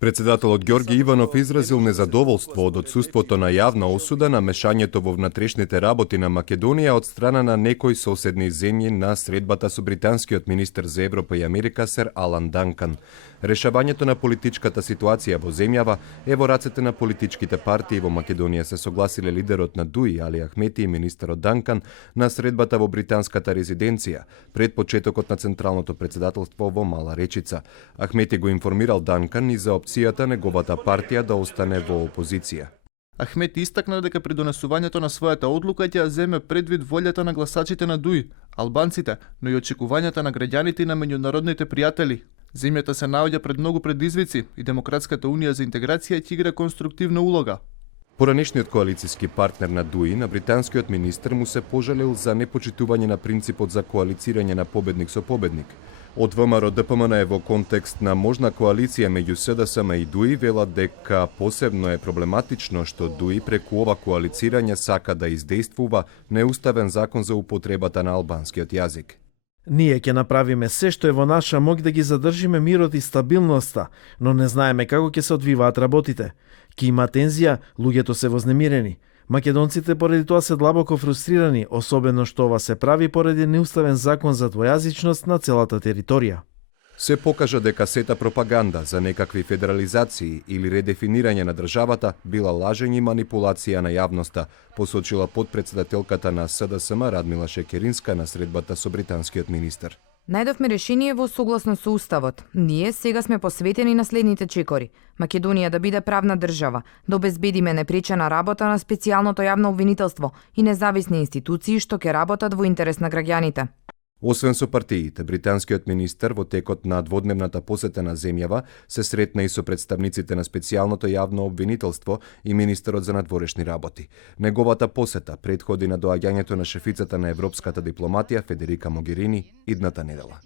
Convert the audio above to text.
Председателот Ѓорги Иванов изразил незадоволство од отсуството на јавна осуда на мешањето во внатрешните работи на Македонија од страна на некои соседни земји на средбата со британскиот министер за Европа и Америка сер Алан Данкан. Решавањето на политичката ситуација во земјава е во рацете на политичките партии во Македонија, се согласиле лидерот на ДУИ Али Ахмети и министерот Данкан на средбата во британската резиденција пред почетокот на централното председателство во Мала Речица. Ахмети го информирал Данкан и за опцијата неговата партија да остане во опозиција. Ахмети истакна дека при донесувањето на својата одлука ќе ја земе предвид волјата на гласачите на ДУИ, албанците, но и очекувањата на граѓаните и на меѓународните пријатели. Земјата се наоѓа пред многу предизвици и Демократската унија за интеграција ќе игра конструктивна улога. Поранешниот коалициски партнер на ДУИ на британскиот министер му се пожалил за непочитување на принципот за коалицирање на победник со победник. Од ВМРО ДПМН е во контекст на можна коалиција меѓу СДСМ и ДУИ велат дека посебно е проблематично што ДУИ преку ова коалицирање сака да издействува неуставен закон за употребата на албанскиот јазик. Ние ќе направиме се што е во наша мог да ги задржиме мирот и стабилноста, но не знаеме како ќе се одвиваат работите. Ке има тензија, луѓето се вознемирени. Македонците поради тоа се длабоко фрустрирани, особено што ова се прави поради неуставен закон за двојазичност на целата територија. Се покажа дека сета пропаганда за некакви федерализации или редефинирање на државата била лажење и манипулација на јавноста, посочила подпредседателката на СДСМ Радмила Шекеринска на средбата со британскиот министер. Најдовме решение во согласно со Уставот. Ние сега сме посветени на следните чекори. Македонија да биде правна држава, да обезбедиме непречена работа на специјалното јавно обвинителство и независни институции што ќе работат во интерес на граѓаните. Освен со партиите, британскиот министер во текот на дводневната посета на земјава се сретна и со представниците на специјалното јавно обвинителство и министерот за надворешни работи. Неговата посета претходи на доаѓањето на шефицата на европската дипломатија Федерика Могерини идната недела.